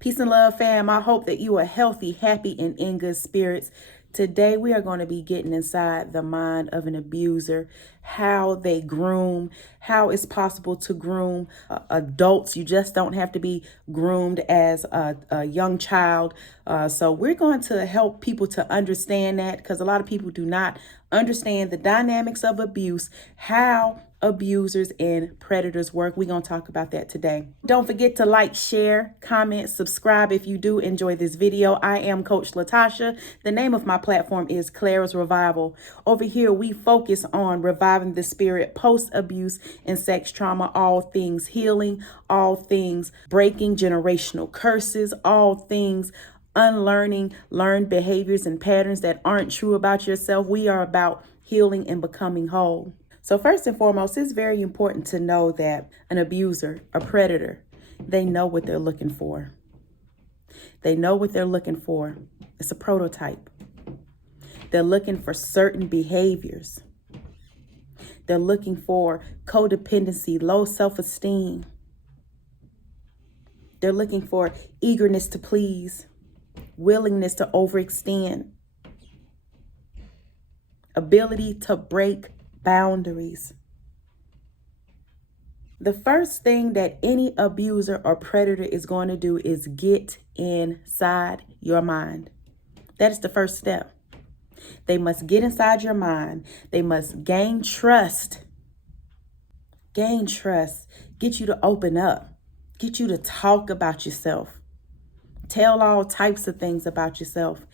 Peace and love, fam. I hope that you are healthy, happy, and in good spirits. Today, we are going to be getting inside the mind of an abuser, how they groom, how it's possible to groom adults. You just don't have to be groomed as a young child. So we're going to help people to understand that, because a lot of people do not understand the dynamics of abuse, how abusers and predators work. We're going to talk about that today. Don't forget to like, share, comment, subscribe if you do enjoy this video. I am Coach Latasha. The name of my platform is Clara's Revival. Over here, we focus on reviving the spirit post-abuse and sex trauma, all things healing, all things breaking generational curses, all things unlearning learned behaviors and patterns that aren't true about yourself. We are about healing and becoming whole. So first and foremost, it's very important to know that an abuser, a predator, they know what they're looking for. They know what they're looking for. It's a prototype. They're looking for certain behaviors. They're looking for codependency, low self-esteem. They're looking for eagerness to please, willingness to overextend, ability to break boundaries. The first thing that any abuser or predator is going to do is get inside your mind. That is the first step. They must get inside your mind. They must gain trust. Gain trust. Get you to open up. Get you to talk about yourself. Tell all types of things about yourself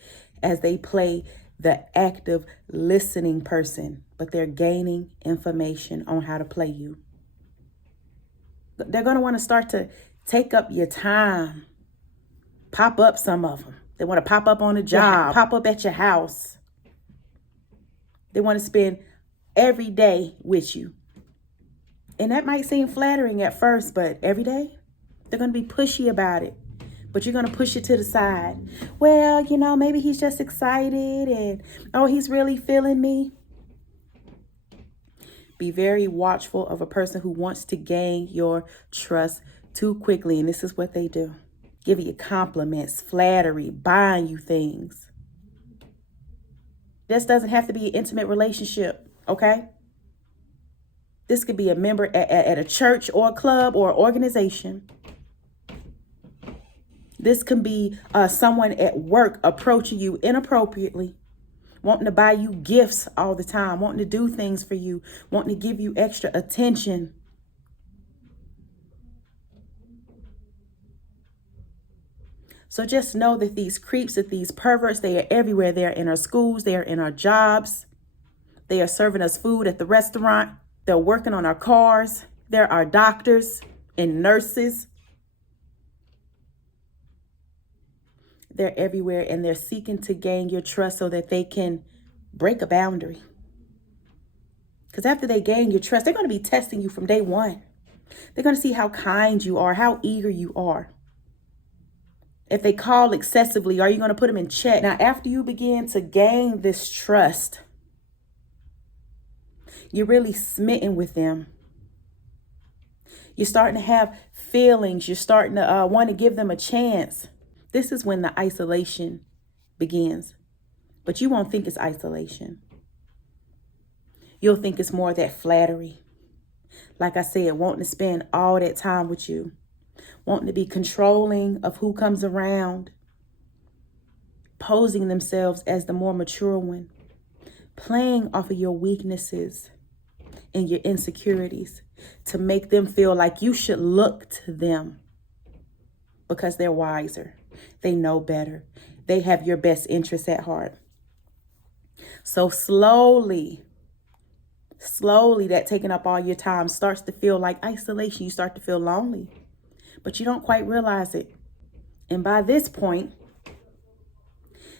as they play the active listening person, but they're gaining information on how to play you. They're going to want to start to take up your time. Pop up, some of them. They want to pop up on a job, pop up at your house. They want to spend every day with you. And that might seem flattering at first, but every day, they're going to be pushy about it. But you're going to push it to the side. Well, maybe he's just excited and, oh, he's really feeling me. Be very watchful of a person who wants to gain your trust too quickly. And this is what they do. Give you compliments, flattery, buying you things. This doesn't have to be an intimate relationship, okay? This could be a member at a church or a club or organization. This can be someone at work approaching you inappropriately, wanting to buy you gifts all the time, wanting to do things for you, wanting to give you extra attention. So just know that these creeps, that these perverts, they are everywhere. They are in our schools. They are in our jobs. They are serving us food at the restaurant. They're working on our cars. There are doctors and nurses. They're everywhere, and they're seeking to gain your trust so that they can break a boundary. Because after they gain your trust, they're going to be testing you from day one. They're going to see how kind you are, how eager you are. If they call excessively, are you going to put them in check? Now, after you begin to gain this trust, you're really smitten with them. You're starting to have feelings. You're starting to want to give them a chance. This is when the isolation begins. But you won't think it's isolation. You'll think it's more that flattery. Like I said, wanting to spend all that time with you. Wanting to be controlling of who comes around. Posing themselves as the more mature one. Playing off of your weaknesses and your insecurities to make them feel like you should look to them because they're wiser. They know better. They have your best interests at heart. So slowly, that taking up all your time starts to feel like isolation. You start to feel lonely, but you don't quite realize it. And by this point,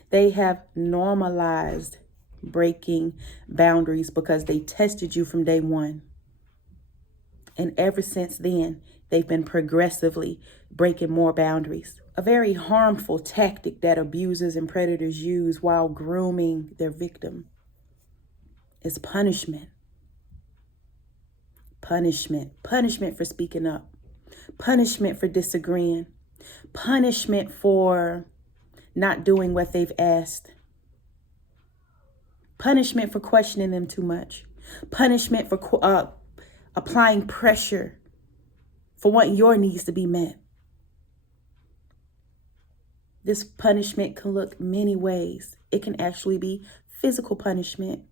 they have normalized breaking boundaries because they tested you from day one. And ever since then, they've been progressively breaking more boundaries. A very harmful tactic that abusers and predators use while grooming their victim is punishment. Punishment for speaking up. Punishment for disagreeing. punishment for not doing what they've asked, punishment for questioning them too much, punishment for applying pressure for wanting your needs to be met. This punishment can look many ways. It can actually be physical punishment.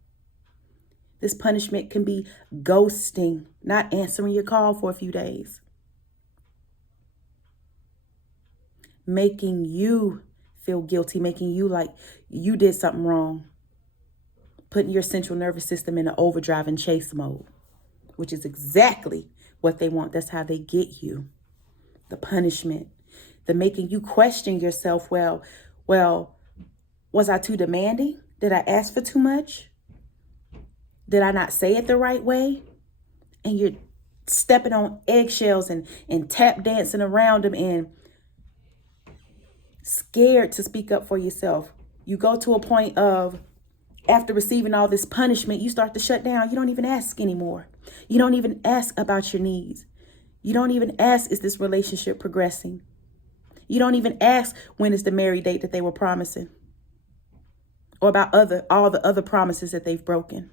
This punishment can be ghosting, not answering your call for a few days, making you feel guilty, making you like you did something wrong, putting your central nervous system in an overdrive and chase mode, which is exactly what they want. That's how they get you. The punishment, the making you question yourself. Well, was I too demanding? Did I ask for too much? Did I not say it the right way? And you're stepping on eggshells and tap dancing around them and scared to speak up for yourself. You go to a point of, after receiving all this punishment, you start to shut down. You don't even ask anymore. You don't even ask about your needs. You don't even ask, is this relationship progressing? You don't even ask, when is the married date that they were promising? Or about all the other promises that they've broken.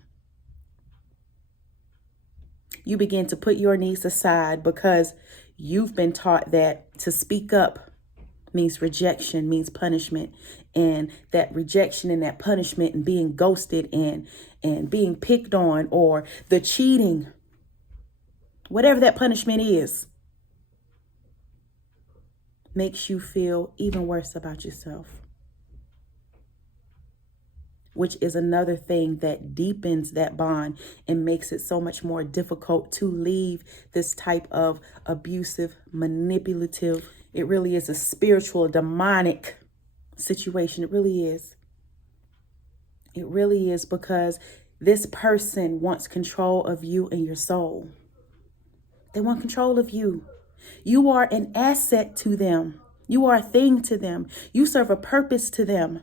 You begin to put your needs aside because you've been taught that to speak up means rejection, means punishment. And that rejection and that punishment and being ghosted and being picked on, or the cheating, whatever that punishment is, makes you feel even worse about yourself. Which is another thing that deepens that bond and makes it so much more difficult to leave this type of abusive, manipulative. It really is a spiritual, demonic situation. It really is. It really is, because this person wants control of you and your soul. They want control of you. You are an asset to them. You are a thing to them. You serve a purpose to them.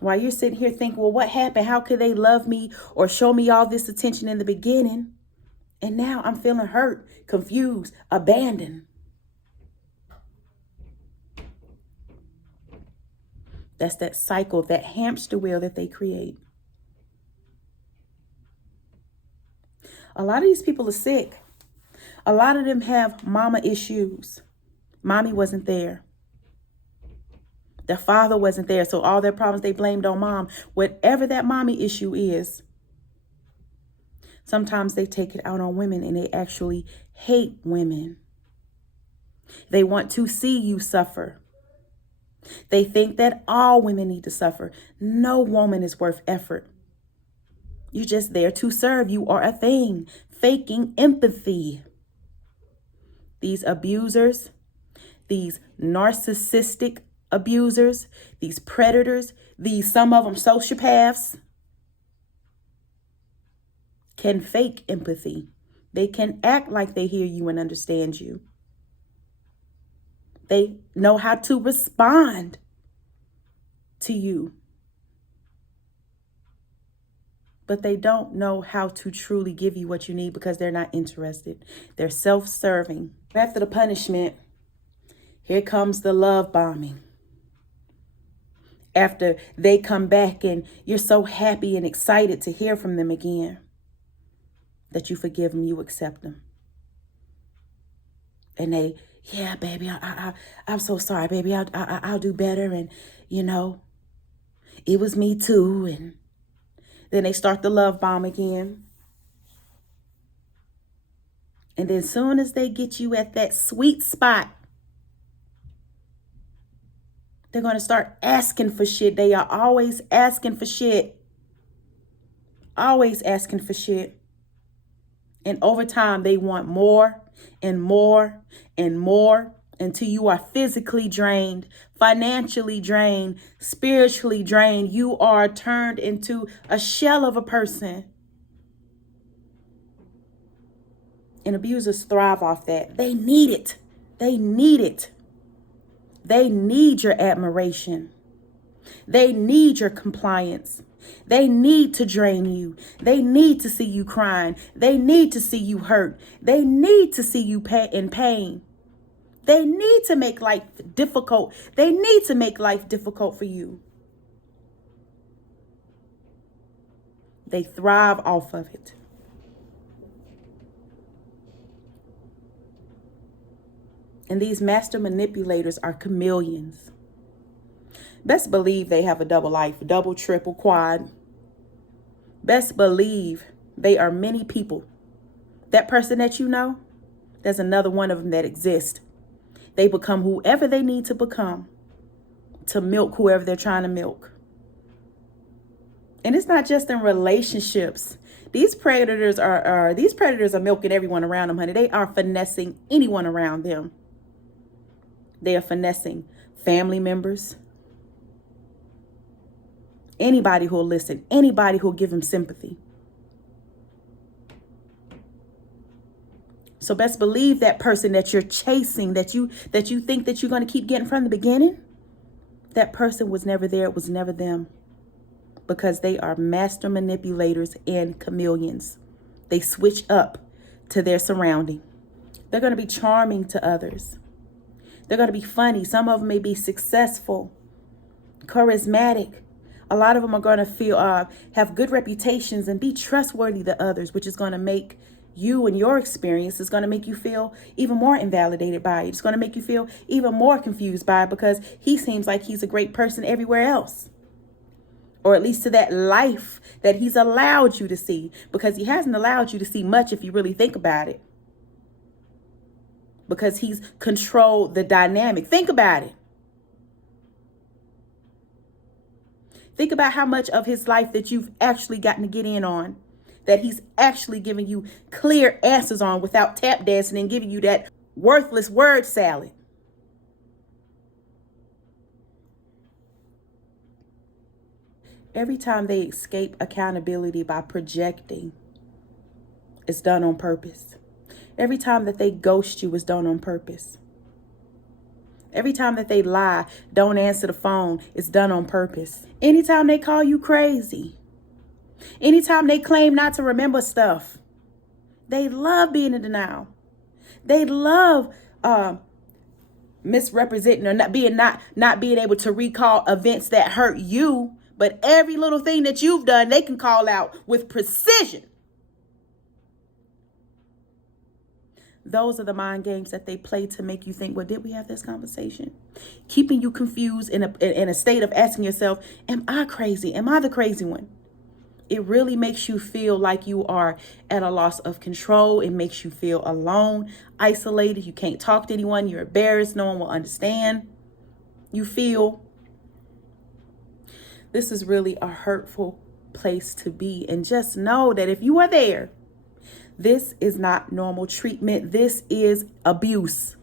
While you're sitting here thinking, well, what happened? How could they love me or show me all this attention in the beginning? And now I'm feeling hurt, confused, abandoned. That's that cycle, that hamster wheel that they create. A lot of these people are sick. A lot of them have mama issues. Mommy wasn't there. Their father wasn't there, so all their problems they blamed on mom. Whatever that mommy issue is, sometimes they take it out on women, and they actually hate women. They want to see you suffer. They think that all women need to suffer. No woman is worth effort. You're just there to serve. You are a thing. Faking empathy. These abusers, these narcissistic abusers, these predators, some of them sociopaths, can fake empathy. They can act like they hear you and understand you. They know how to respond to you. But they don't know how to truly give you what you need because they're not interested. They're self-serving. After the punishment, here comes the love bombing. After they come back and you're so happy and excited to hear from them again, that you forgive them, you accept them. And they, yeah, baby, I'm so sorry, baby. I'll do better. And, it was me too. And then they start the love bomb again. And then soon as they get you at that sweet spot, they're going to start asking for shit. They are always asking for shit. Always asking for shit. And over time, they want more and more and more until you are physically drained, financially drained, spiritually drained. You are turned into a shell of a person. And abusers thrive off that. They need it. They need it. They need your admiration. They need your compliance. They need to drain you. They need to see you crying. They need to see you hurt. They need to see you in pain. They need to make life difficult. They need to make life difficult for you. They thrive off of it. And these master manipulators are chameleons. Best believe they have a double life, double, triple, quad. Best believe they are many people. That person that you know, there's another one of them that exists. They become whoever they need to become to milk whoever they're trying to milk. And it's not just in relationships. These predators are milking everyone around them, honey. They are finessing anyone around them. They are finessing family members. Anybody who'll listen, anybody who'll give them sympathy. So best believe that person that you're chasing, that you think that you're going to keep getting from the beginning, that person was never there. It was never them. Because they are master manipulators and chameleons. They switch up to their surrounding. They're going to be charming to others. They're going to be funny. Some of them may be successful, charismatic. A lot of them are going to have good reputations and be trustworthy to others, which is going to make you and your experience is going to make you feel even more invalidated by it. It's going to make you feel even more confused by it because he seems like he's a great person everywhere else. Or at least to that life that he's allowed you to see, because he hasn't allowed you to see much if you really think about it. Because he's controlled the dynamic. Think about it. Think about how much of his life that you've actually gotten to get in on, that he's actually giving you clear answers on without tap dancing and giving you that worthless word salad. Every time they escape accountability by projecting, it's done on purpose. Every time that they ghost you, it's done on purpose. Every time that they lie, don't answer the phone, it's done on purpose. Anytime they call you crazy, anytime they claim not to remember stuff, they love being in denial. They love misrepresenting or not being able to recall events that hurt you. But every little thing that you've done, they can call out with precision. Those are the mind games that they play to make you think, well, did we have this conversation? Keeping you confused in a state of asking yourself, am I crazy? Am I the crazy one? It really makes you feel like you are at a loss of control. It makes you feel alone, isolated. You can't talk to anyone. You're embarrassed. No one will understand. You feel this is really a hurtful place to be. And just know that if you are there, this is not normal treatment. This is abuse.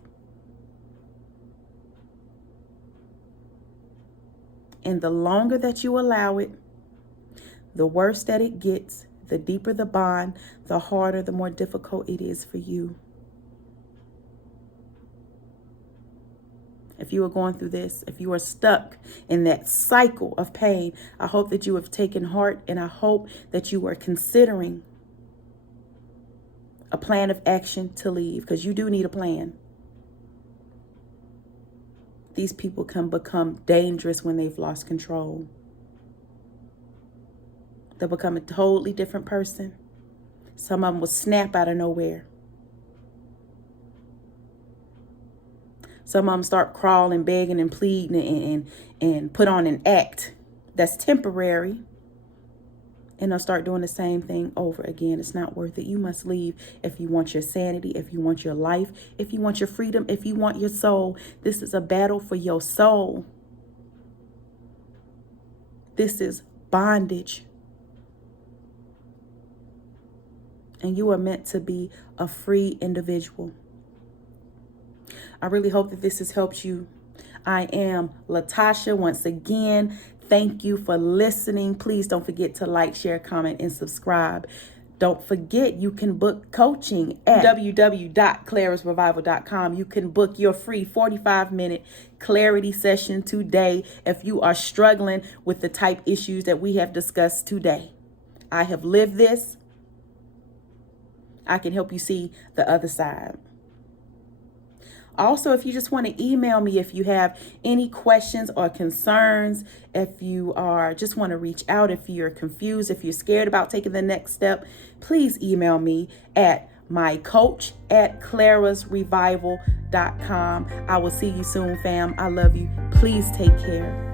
And the longer that you allow it, the worse that it gets, the deeper the bond, the harder, the more difficult it is for you. If you are going through this, if you are stuck in that cycle of pain, I hope that you have taken heart, and I hope that you are considering a plan of action to leave, because you do need a plan. These people can become dangerous when they've lost control. They'll become a totally different person. Some of them will snap out of nowhere. Some of them start crawling, begging, and pleading and put on an act that's temporary. And they'll start doing the same thing over again. It's not worth it. You must leave if you want your sanity, if you want your life, if you want your freedom, if you want your soul. This is a battle for your soul. This is bondage. And you are meant to be a free individual. I really hope that this has helped you. I am Latasha once again. Thank you for listening. Please don't forget to like, share, comment, and subscribe. Don't forget, you can book coaching at www.clarasrevival.com. You can book your free 45-minute clarity session today if you are struggling with the type issues that we have discussed today. I have lived this. I can help you see the other side. Also, if you just want to email me, if you have any questions or concerns, if you are just want to reach out, if you're confused, if you're scared about taking the next step, please email me at mycoach@clarasrevival.com. I will see you soon, fam. I love you. Please take care.